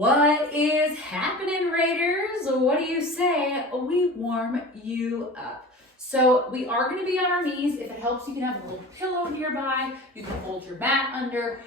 What is happening, Raiders? What do you say we warm you up? So we are going to be on our knees. If it helps, you can have a little pillow nearby. You can hold your mat under,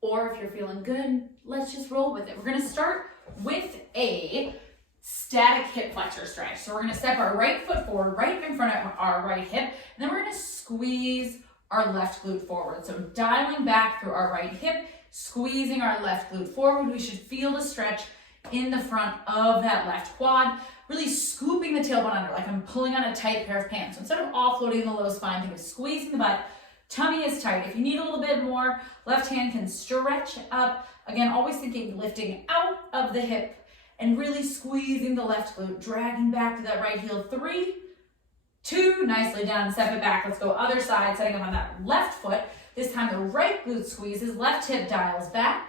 or if you're feeling good, let's just roll with it. We're going to start with a static hip flexor stretch. So we're going to step our right foot forward, right in front of our right hip, and then we're going to squeeze our left glute forward. So dialing back through our right hip, squeezing our left glute forward. We should feel the stretch in the front of that left quad, really scooping the tailbone under, like I'm pulling on a tight pair of pants. So instead of offloading the low spine, think of squeezing the butt. Tummy is tight. If you need a little bit more, left hand can stretch up. Again, always thinking lifting out of the hip and really squeezing the left glute, dragging back to that right heel. 3, 2, nicely done. Step it back. Let's go other side, setting up on that left foot. This time the right glute squeezes, left hip dials back,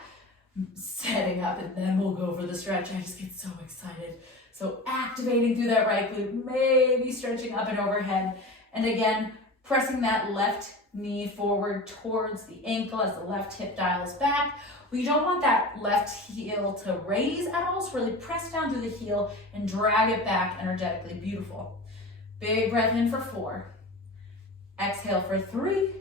setting up, and then we'll go for the stretch. I just get so excited. So activating through that right glute, maybe stretching up and overhead. And again, pressing that left knee forward towards the ankle as the left hip dials back. We don't want that left heel to raise at all, so really press down through the heel and drag it back energetically. Beautiful. Big breath in for 4. Exhale for 3,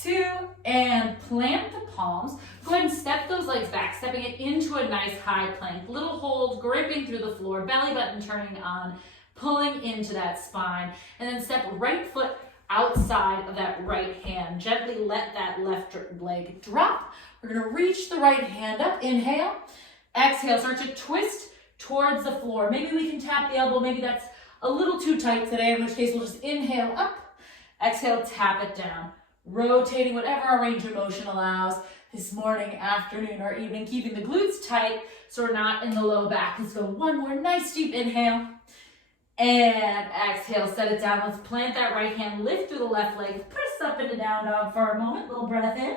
2, and plant the palms. Go ahead and step those legs back, stepping it into a nice high plank. Little hold, gripping through the floor, belly button turning on, pulling into that spine, and then step right foot outside of that right hand. Gently let that left leg drop. We're gonna reach the right hand up, inhale. Exhale, start to twist towards the floor. Maybe we can tap the elbow, maybe that's a little too tight today, in which case we'll just inhale up, exhale, tap it down. Rotating whatever our range of motion allows this morning, afternoon, or evening, keeping the glutes tight so we're not in the low back. Let's go one more nice deep inhale and exhale, set it down. Let's plant that right hand, lift through the left leg, press up into down dog for a moment, little breath in.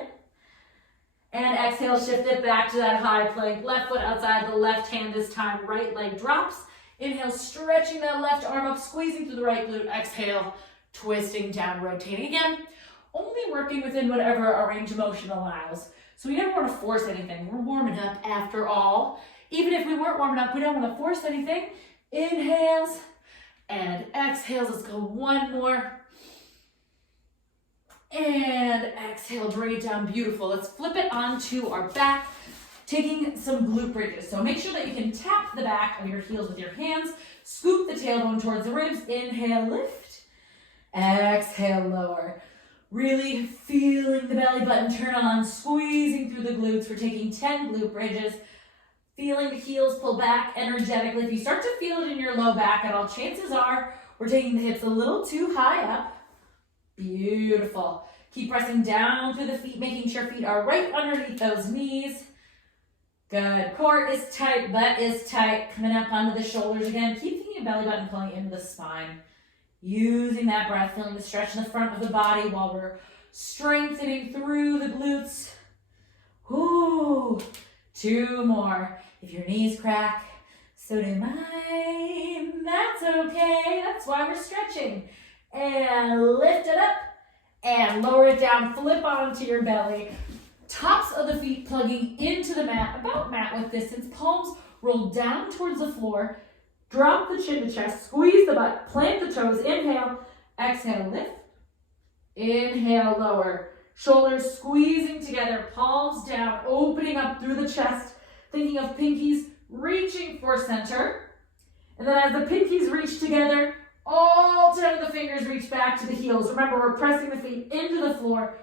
And exhale, shift it back to that high plank, left foot outside the left hand this time, right leg drops. Inhale, stretching that left arm up, squeezing through the right glute. Exhale, twisting down, rotating again. Only working within whatever our range of motion allows. So we never want to force anything. We're warming up after all. Even if we weren't warming up, we don't want to force anything. Inhales and exhales. Let's go one more. And exhale, bring it down, beautiful. Let's flip it onto our back, taking some glute bridges. So make sure that you can tap the back of your heels with your hands, scoop the tailbone towards the ribs. Inhale, lift. Exhale, lower. Really feeling the belly button turn on, squeezing through the glutes. We're taking 10 glute bridges, feeling the heels pull back energetically. If you start to feel it in your low back at all, chances are we're taking the hips a little too high up. Beautiful. Keep pressing down through the feet, making sure feet are right underneath those knees. Good. Core is tight, butt is tight. Coming up onto the shoulders again. Keep thinking belly button pulling into the spine. Using that breath, feeling the stretch in the front of the body while we're strengthening through the glutes. Ooh, 2 more. If your knees crack, so do mine. That's okay. That's why we're stretching. And lift it up and lower it down. Flip onto your belly. Tops of the feet plugging into the mat, about mat width distance. Palms roll down towards the floor. Drop the chin to chest, squeeze the butt, plant the toes, inhale, exhale, lift, inhale, lower. Shoulders squeezing together, palms down, opening up through the chest, thinking of pinkies reaching for center. And then as the pinkies reach together, all 10 of the fingers reach back to the heels. Remember, we're pressing the feet into the floor,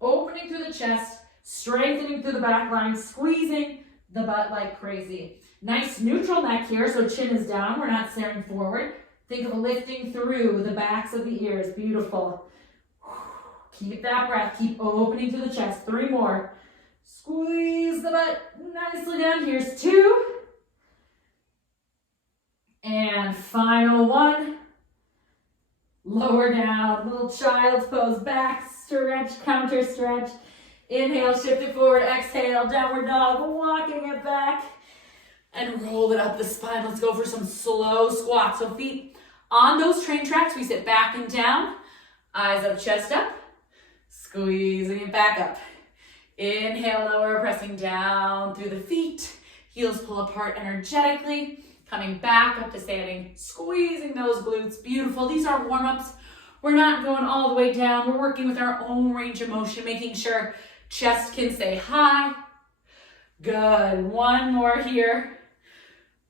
opening through the chest, strengthening through the back line, squeezing the butt like crazy. Nice neutral neck here, so chin is down, we're not staring forward. Think of lifting through the backs of the ears, beautiful. Keep that breath, keep opening through the chest. 3 more. Squeeze the butt nicely down, here's 2. And final 1. Lower down, little child's pose, back stretch, counter stretch. Inhale, shift it forward, exhale, downward dog, walking it back. And roll it up the spine. Let's go for some slow squats. So feet on those train tracks. We sit back and down. Eyes up, chest up. Squeezing it back up. Inhale, lower, pressing down through the feet. Heels pull apart energetically. Coming back up to standing, squeezing those glutes. Beautiful. These are warm-ups. We're not going all the way down. We're working with our own range of motion, making sure chest can stay high. Good. One more here.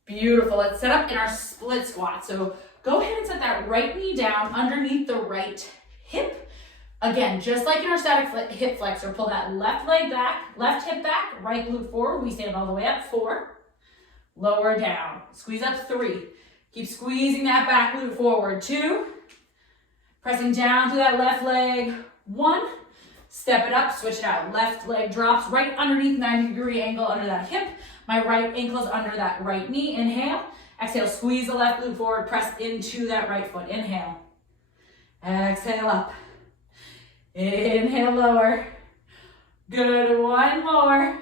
Beautiful. Let's set up in our split squat. So go ahead and set that right knee down underneath the right hip. Again, just like in our static hip flexor, pull that left leg back, left hip back, right glute forward. We stand all the way up. 4. Lower down. Squeeze up. 3. Keep squeezing that back glute forward. 2. Pressing down to that left leg. 1. Step it up, switch it out. Left leg drops right underneath 90-degree angle under that hip. My right ankle is under that right knee. Inhale. Exhale, squeeze the left glute forward. Press into that right foot. Inhale. Exhale up. Inhale, lower. Good. One more.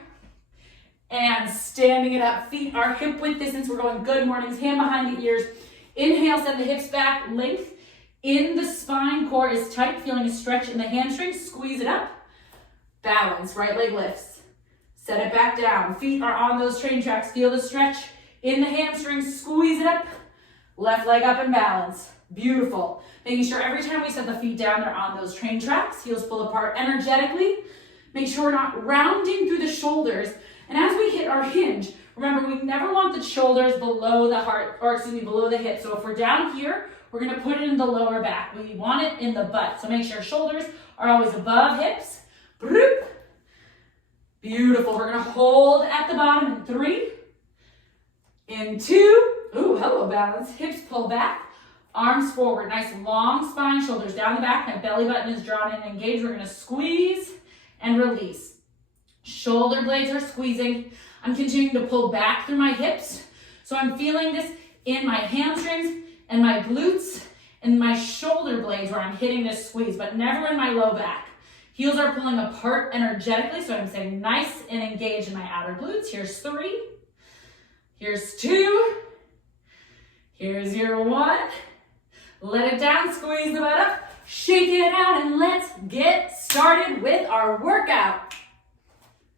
And standing it up. Feet are hip width distance. We're going good mornings. Hand behind the ears. Inhale, send the hips back. Length in the spine. Core is tight. Feeling a stretch in the hamstrings. Squeeze it up. Balance. Right leg lifts. Set it back down. Feet are on those train tracks. Feel the stretch in the hamstrings. Squeeze it up. Left leg up and balance. Beautiful. Making sure every time we set the feet down, they're on those train tracks. Heels pull apart energetically. Make sure we're not rounding through the shoulders. And as we hit our hinge, remember, we never want the shoulders below the heart, or excuse me, below the hip. So if we're down here, we're gonna put it in the lower back. We want it in the butt. So make sure shoulders are always above hips. Beautiful. We're gonna hold at the bottom in 3, in 2. Ooh, hello, balance. Hips pull back, arms forward. Nice long spine, shoulders down the back. My belly button is drawn in and engaged. We're gonna squeeze and release. Shoulder blades are squeezing. I'm continuing to pull back through my hips. So I'm feeling this in my hamstrings and my glutes and my shoulder blades where I'm hitting this squeeze, but never in my low back. Heels are pulling apart energetically, so I'm staying nice and engaged in my outer glutes. Here's 3. Here's 2. Here's your 1. Let it down, squeeze the butt up, shake it out, and let's get started with our workout.